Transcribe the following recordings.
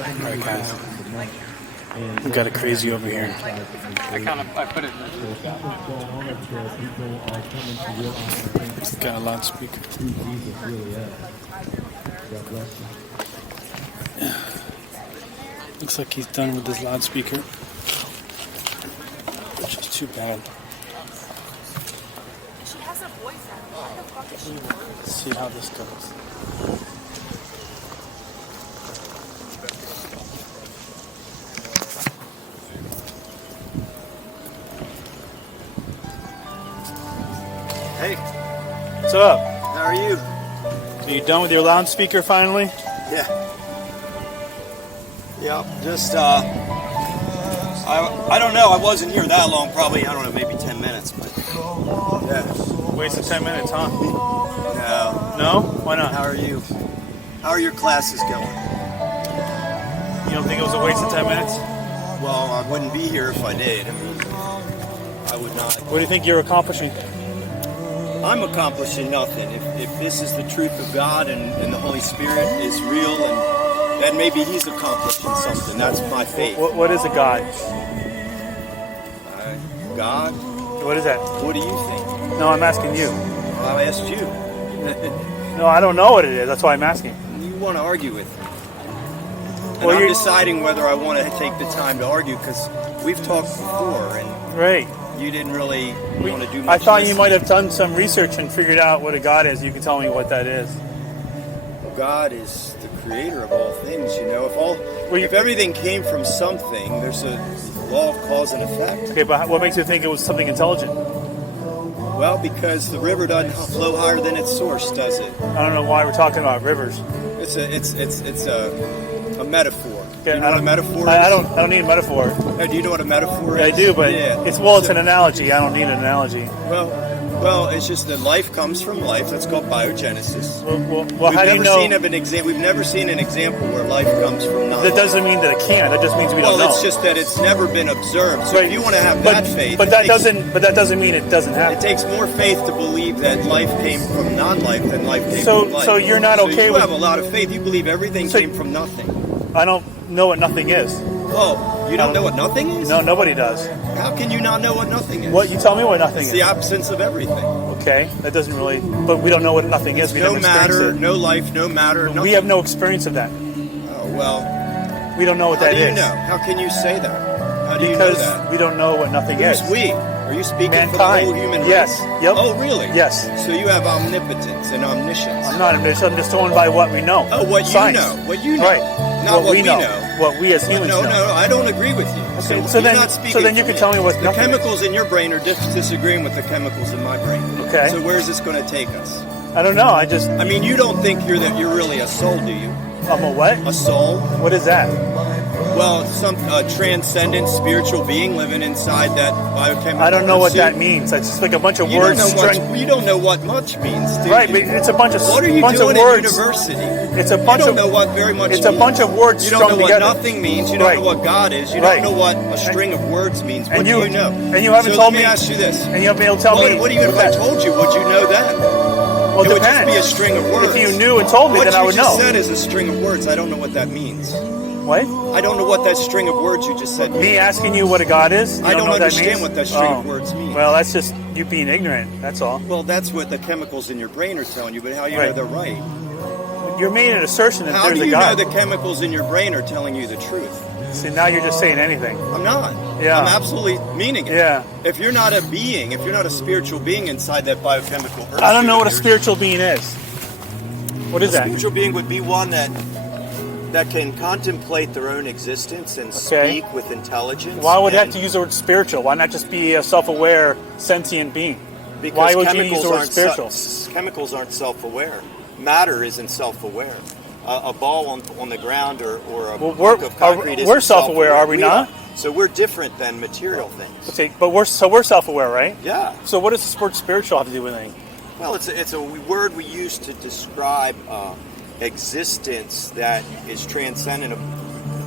Alright guys, we got a crazy over here. I put it. He's got a loudspeaker. Looks like he's done with his loudspeaker, which is too bad. She has a boyfriend. What the fuck is she doing? Let's see how this goes. Hey, What's up? how are you? Are you done with your loudspeaker finally? Yeah. Yeah, just, I don't know, I wasn't here that long, probably, I don't know, maybe 10 minutes, but, yeah. Waste of 10 minutes, huh? No. No? Why not? How are you? How are your classes going? You don't think it was a waste of 10 minutes? Well, I wouldn't be here if I did. I mean, I would not. What do you think you're accomplishing? I'm accomplishing nothing. If this is the truth of God and the Holy Spirit is real, and then maybe He's accomplishing something. That's my faith. What is a God? God? What is that? What do you think? No, I'm asking you. Well, I asked you. No, I don't know what it is. That's why I'm asking. You want to argue with me. And Well, I'm you're- deciding whether I want to take the time to argue, because we've talked before, and Right. you didn't really want to do much. I thought you listening. might have done some research and figured out what a God is. You can tell me what that is. Well, God is the creator of all things, you know. Well, If everything came from something, there's a law of cause and effect. Okay, but what makes you think it was something intelligent? Well, because the river doesn't flow higher than its source, does it? I don't know why we're talking about rivers. It's a metaphor. Okay, Do you know what a metaphor is? I don't need a metaphor. Do you know what a metaphor is? I do, but yeah. it's an analogy. I don't need an analogy. Well, it's just that life comes from life. That's called biogenesis. Well, how do you know? We've never seen an example where life comes from nothing. That doesn't mean that it can't. That just means we don't know. Well, it's just that it's never been observed. So Right. if you want to have But- that faith, but that doesn't mean it doesn't happen. It takes more faith to believe that life came from non-life than life came So- from life. so you're not okay you with- have a lot of faith. You believe everything came from nothing. I don't know what nothing is. Oh, you don't know what nothing is? No, nobody does. How can you not know what nothing is? What you tell me what nothing It's is. the absence of everything. Okay, that doesn't really. But we don't know what nothing is. We No never experienced matter, it. no life, no matter, nothing. We have no experience of that. Oh, well, We don't know what how that do you is. know? How can you say that? How do you know Because that? we don't know what nothing Who's is. we? Are you speaking for the Mankind. whole human race? Yes. Yep. Oh, really? Yes. So you have omnipotence and omniscience. I'm not. I'm just going by what we know. Oh, what Science. you know. What you know. Right. Not what we know. What we as humans No, know. no, I don't agree with you. Okay, so you're then- not speaking so then you for can tell me what the nothing is. chemicals in your brain are disagreeing with the chemicals in my brain. Okay. So where's this going to take us? I don't know. I mean, you don't think you're really a soul, do you? I'm a what? A soul? What is that? Well, some transcendent spiritual being living inside that biochemical. I don't know what suit. that means. It's just like a bunch of You words. you don't know what much means, do Right, you? but it's a bunch of What are you bunch doing of words. at university? It's a bunch you don't of know what very much It's means. a bunch of words You don't strung know what together. nothing means. You don't Right. know what God is. You Right. don't know what a string of words means. What And do you you know? and you haven't so told let me. me ask you this. And you haven't been able to tell me. What even if I told you? Would you know that? Well, it would just depends. be a string of words. If you knew and told me, what then I would you just know. said is a string of words. I don't know what that means. What? I don't know what that string of words you just said. Me asking you what a god is? You I don't know what understand that means? what that string Oh. of words means. Well, that's just you being ignorant. That's all. Well, that's what the chemicals in your brain are telling you, but how you Right. know they're right? You're making an assertion that How there's do a you know god. the chemicals in your brain are telling you the truth? See, now you're just saying anything. I'm not. Yeah. I'm absolutely meaning it. Yeah. If you're not a being, if you're not a spiritual being inside that biochemical earth, I don't know what a suit of spiritual being is. What is yours, a that? spiritual being would be one that can contemplate their own existence and Okay. speak with intelligence. Why would you have and- to use the word spiritual? Why not just be a self-aware, sentient being? Because Why would you chemicals use the word aren't spiritual? chemicals aren't self-aware. Matter isn't self-aware. A ball on the ground or a Well, block of concrete isn't we're self-aware, are we not? So we're different than material things. Okay, but we're self-aware, right? Yeah. So what does the word spiritual have to do with anything? Well, it's a word we use to describe existence that is transcendent of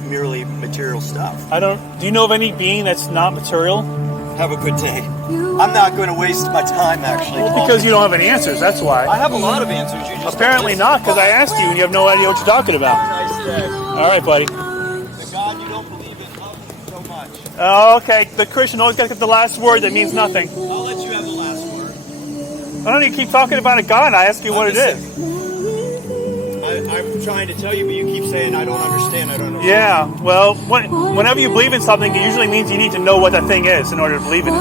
merely material stuff. Do you know of any being that's not material? Have a good day. I'm not going to waste my time, actually. Because you don't have any answers, that's why. I have a lot of answers. You just Apparently not, because I asked you and you have no idea what you're talking about. Nice day. All right, buddy. Oh, okay. The Christian always got to get the last word that means nothing. I'll let you have the last word. I don't need to keep talking about a God. I ask you what it is. I'm trying to tell you, but you keep saying I don't understand. Yeah, well, whenever you believe in something, it usually means you need to know what that thing is in order to believe in it.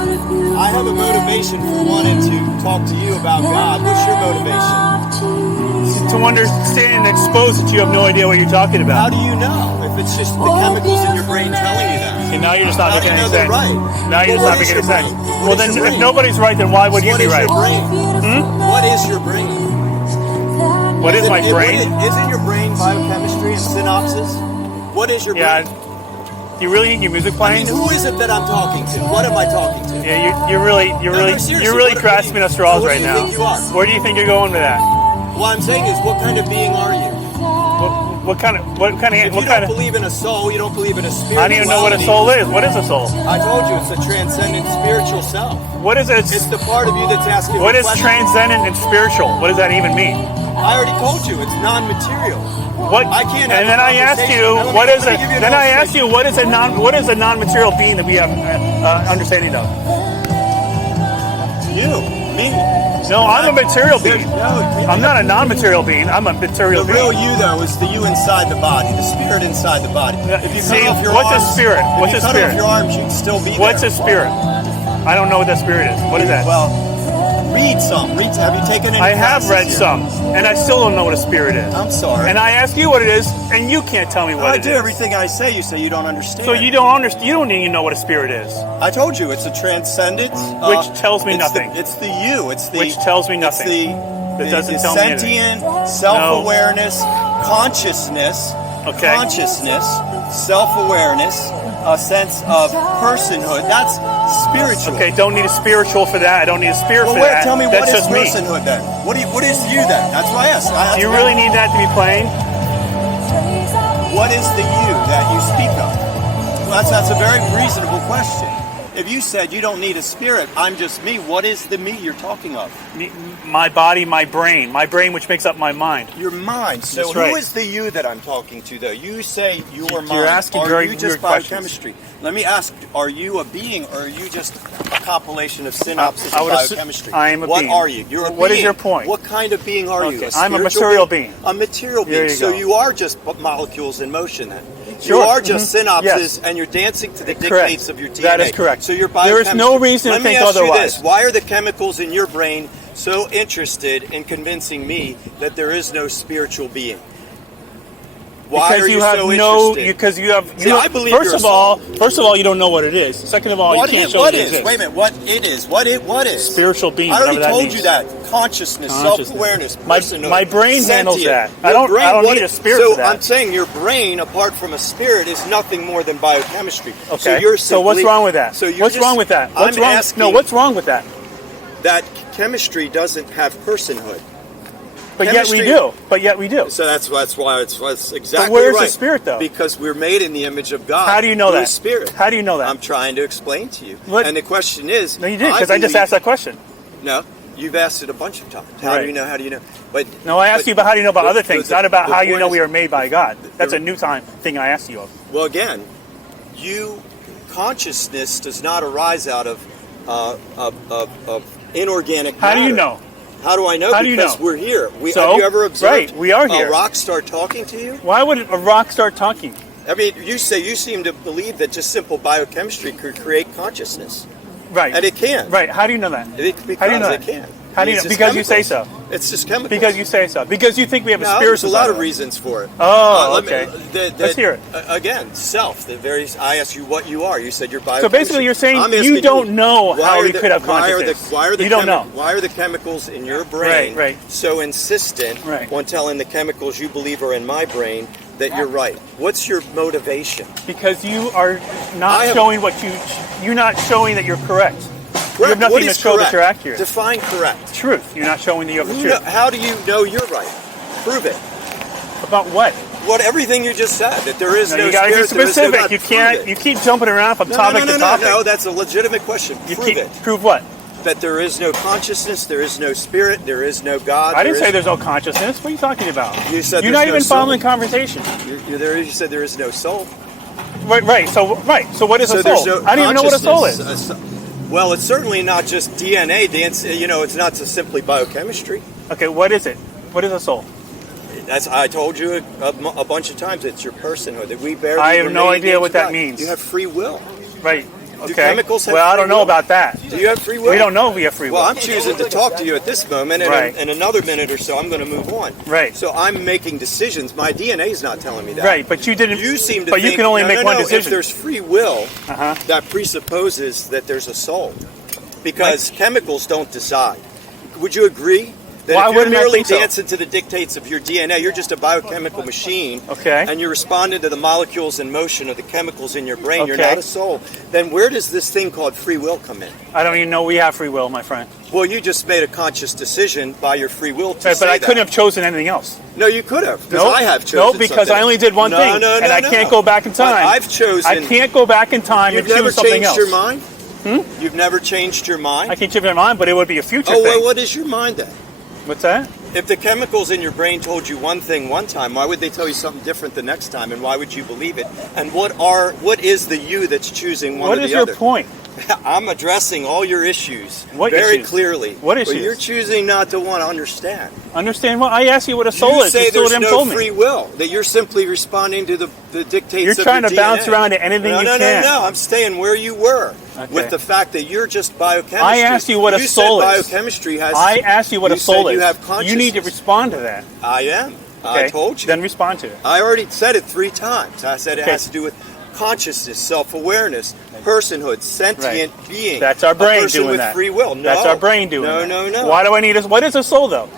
I have a motivation for wanting to talk to you about God. What's your motivation? To understand and expose that you have no idea what you're talking How about. do you know if it's just the chemicals in your brain telling you that? See, now you're just not How do making you any know they're sense. right? Now you're just not What is making any your sense. brain? Well, What then, is your if brain? nobody's right, then why would you What be is right? your brain? What is your brain? What is my brain? Isn't your brain biochemistry and synapses? What is your brain? Yeah. You really think your music I playing? mean, who is it that I'm talking to? What am I talking to? Yeah, you're really seriously, grasping at straws what right do you now. think you are? Where do you think you're going with that? What I'm saying is, what kind of being are you? What kind If you don't believe in a soul, you don't believe in a spirit. I don't even know what a soul is. What is a soul? I told you, it's a transcendent spiritual self. What is it? It's the part of you that's asking. What the is question. transcendent and spiritual? What does that even mean? I already told you, it's non-material. What? I can't have And then a I asked conversation. you, Now, let what me- is let me it? give you an Then I illustration. asked you, what is a non-material being that we have understanding of? You, me. No, I'm a material being. No, I'm not a non-material being. I'm a material The being. real you, though, is the you inside the body, the spirit inside the body. If you See, cut off your what's a arms, spirit? What's if a you cut spirit? off your arms, you'd still be What's there. a spirit? I don't know what that spirit is. What is that? Well, read some. Have you taken any I have classes read yet? some, and I still don't know what a spirit is. I'm sorry. And I ask you what it is, and you can't tell me what I it do is. everything I say. You say you don't understand. So you don't understand. You don't even know what a spirit is. I told you it's a transcendent. Which tells me it's nothing. It's the you. It's the Which tells me nothing. It's That the doesn't tell me sentient self-awareness, consciousness, Okay. consciousness, self-awareness, a sense of personhood. That's spiritual. Okay, don't need a spiritual for that. I don't need a spirit Well, for wait, that. tell me That's what is just me. personhood then? What is you then? That's what I asked. Do you really need that to be playing? What is the you that you speak of? Well, that's a very reasonable question. If you said you don't need a spirit, I'm just me, what is the me you're talking of? My body, my brain which makes up my mind. Your mind. So That's right. who is the you that I'm talking to, though? You say your mind. You're asking are very you just weird questions. biochemistry? Let me ask, are you a being or are you just a compilation of synapses I and would assume- biochemistry? I am a what being. are you? You're a What is being. your point? What kind of being are you? Okay, A I'm a spiritual material being. A material There being. you So go. you are just molecules in motion then. Sure. You are just synapses Yes. and you're dancing to the Correct. dictates of your DNA. That is correct. So you're There is no biochemistry. reason to Let me think ask you otherwise. this. Why are the chemicals in your brain so interested in convincing me that there is no spiritual being? Why Because are you you have so no. interested? Because you have. See, I believe first you're of a all, soul. you don't know what it is. Second of all, What you can't is? show What it is? exists. Wait a minute. What it is? What is? Spiritual being. I already whatever that told means. you that. Consciousness, self-awareness, My- personhood. my brain handles sentient. that. I Your don't what need a is- spirit so for that. I'm saying your brain, apart from a spirit, is nothing more than biochemistry. Okay. So you're So what's simply- what's wrong with that? So you're What's just- wrong with that? What's I'm wrong? asking No, what's wrong with that? that chemistry doesn't have personhood. But Chemistry- yet we do. But yet we do. So that's why it's exactly where's the right. spirit, though? Because we're made in the image of God. How do you know through that? Spirit. How do you know that? I'm trying to explain to you. What? And the question is, No, you did because I just believe- asked that question. No, you've asked it a bunch of times. How Right. do you know? How do you know? But No, I asked but you about how do you know about the- other things, the- not about the how you point know is- we are made by God. That's a new thing I asked you of. Well, again, consciousness does not arise out of inorganic How do you matter. know? How do I know? How do you Because know? we're here. So, have you ever observed right, we are here. a rock star talking to you? Why would a rock start talking? I mean, you seem to believe that just simple biochemistry could create consciousness. Right. And it can. Right. How do you know that? Because How do you know it that? can. How do you It's know? just Because you say chemicals. so. It's just chemicals. Because you say so. Because you think we have a No, spirit. there's a lot inside of us. reasons for it. Oh, Let me- okay. Let's hear it. Again, self. I asked you what you are. You said you're So biochemistry. basically, you're saying I'm you asking don't know why how are we the- could have why are consciousness. the You don't know. Why are the chemicals in your brain Right. so insistent Right. on telling the chemicals you believe are in my brain that you're right? What's your motivation? Because you are not I have- showing you're not showing that you're correct. You have Correct. nothing What to is show correct? that you're accurate. Define correct. Truth. You're not showing that you have the Who know- truth. how do you know you're right? Prove it. About what? What everything you just said, that there is no you gotta spirit, be there is no specific. God. You Prove can't. it. You keep jumping around from topic to topic. No, that's a legitimate question. Prove it. Prove what? That there is no consciousness, there is no spirit, there is no God. I didn't say there there's no consciousness. What are you talking about? You said you're there's not no even soul. following the conversation. You said there is no soul. Right. So what is a there's soul? no I don't even know what a soul is. consciousness. Well, it's certainly not just DNA. It's not just simply biochemistry. Okay, what is it? What is a soul? I told you a bunch of times. It's your personhood that we bear. I have no idea what that means. You have free will. Right. Do Okay. chemicals have Well, I free don't know will? about that. Do you have free will? We don't know if we have free will. Well, I'm choosing to talk to you at this moment, and Right. in another minute or so, I'm going to move on. Right. So I'm making decisions. My DNA is not telling me that. Right, but you didn't. You seem to But think, you can only no, make no, one no. decision. If there's free will, Uh-huh. that presupposes that there's a soul, because chemicals don't decide. Would you agree? That Why if you're wouldn't I merely think so? dancing to the dictates of your DNA, you're just a biochemical machine, Okay. and you're responding to the molecules in motion of the chemicals in your brain. You're Okay. not a soul. Then where does this thing called free will come in? I don't even know we have free will, my friend. Well, you just made a conscious decision by your free will to Right, say but I that. couldn't have chosen anything else. No, you could have, because Nope. I have chosen. No, because something. I only did one No, thing, no, and no, I no. can't go back in time. But I've chosen. I can't go back in time You've and never choose something changed else. your mind. You've never changed your mind. I can change my mind, but it would be a future Oh, thing. well, what is your mind then? What's that? If the chemicals in your brain told you one thing one time, why would they tell you something different the next time, and why would you believe it? And what is the you that's choosing one What or is the your other? point? I'm addressing all your issues What very issues? clearly. What But issues? you're choosing not to want to understand. Understand what? I asked you what a soul You is. say You still there's haven't no told me. free will, that you're simply responding to the dictates You're of trying your to bounce DNA. around to anything no, you no, can. No, I'm staying where you were Okay. with the fact that you're just biochemistry. I asked you what a soul said is. biochemistry has. I asked you what you a soul said is. You have You need to consciousness. respond to that. I am. Okay? I told you. Then respond to it. I already said it 3 times. I said it Okay. has to do with consciousness, self-awareness, personhood, sentient being. That's our brain a person doing with that. free will. No. That's our brain doing no, that. No, no, Why do I need a? What is a soul though?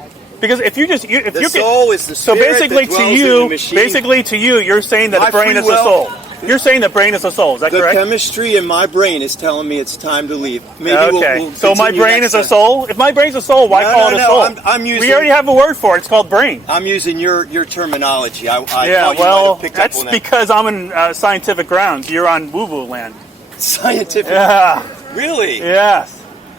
Because if you just if The you soul is the so spirit basically that to dwells in you, the machine. basically to you, you're saying that My the brain free is a will. soul. You're saying the brain is a soul. Is that The correct? chemistry in my brain is telling me it's time to leave. Maybe Okay. we'll So my continue brain next is a time. soul. If my brain's a soul, why No, call no, it a no, soul? I'm using- We already have a word for it. It's called brain. I'm using your terminology. I Yeah. thought you might Well, have picked that's up on that. because I'm in scientific grounds. You're on woo-woo land. Scientific. Yeah. Really? Yes.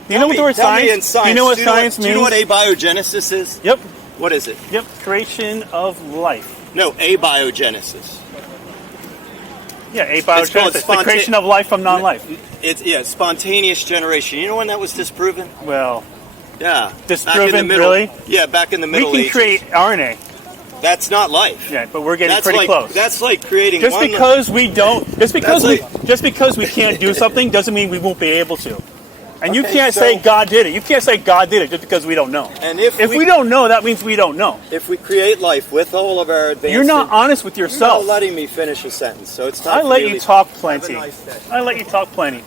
Do you know what the word Tell me in science? Do you know what science Do means? you know what abiogenesis is? Yep. What is it? Yep. Creation of life. No, abiogenesis. Yeah, It's called abiogenesis, the creation of life from non-life. It's spontaneous generation. You know when that was disproven? Well, Yeah. Disproven, Back in the middle, really? Yeah, back in the we Middle can Ages. create RNA. That's not life. Yeah, but we're getting That's pretty like close. that's like creating Just one. because we don't, just because That's we can't do something doesn't mean we won't be able to. And you Okay, can't so- say God did it. You can't say God did it just because we don't know. And if we don't know, that means we don't know. if we create life with all of our advanced, You're not honest with You're yourself. not letting me finish a sentence, so it's time I for let me to you leave. talk Have a plenty. nice day. I let you talk plenty.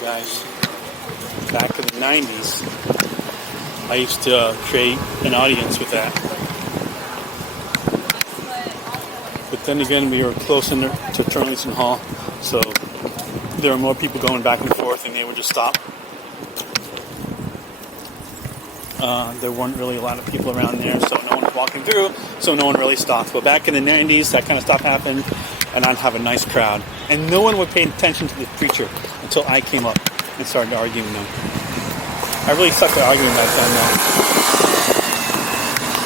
Guys, back in the 90s, I used to create an audience with that. But then again, we were close to Turlington Hall, so there were more people going back and forth, and they would just stop. There weren't really a lot of people around there, so no one was walking through, so no one really stopped. But back in the 90s, that kind of stuff happened, and I'd have a nice crowd. And no one would pay attention to the preacher until I came up and started arguing with them. I really sucked at arguing back then, though.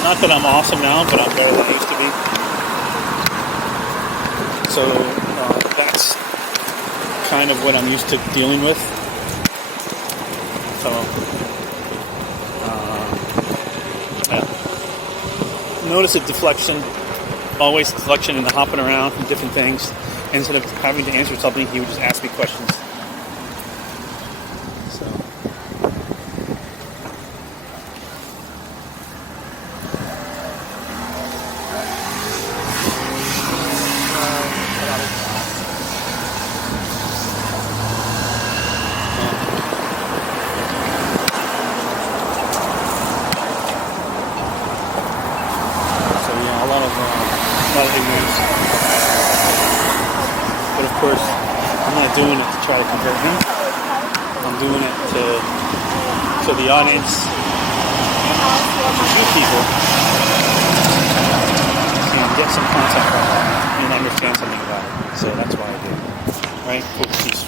Not that I'm awesome now, but I'm better than I used to be. So that's kind of what I'm used to dealing with. So, notice a deflection, always deflection and the hopping around and different things. Instead of having to answer something, he would just ask me questions. So. So yeah, a lot of ignorance. not doing it to try to convert him. I'm doing it to so the audience, you people, can get some content from it and understand something about it. So that's why I do it. Right? Cool. Peace.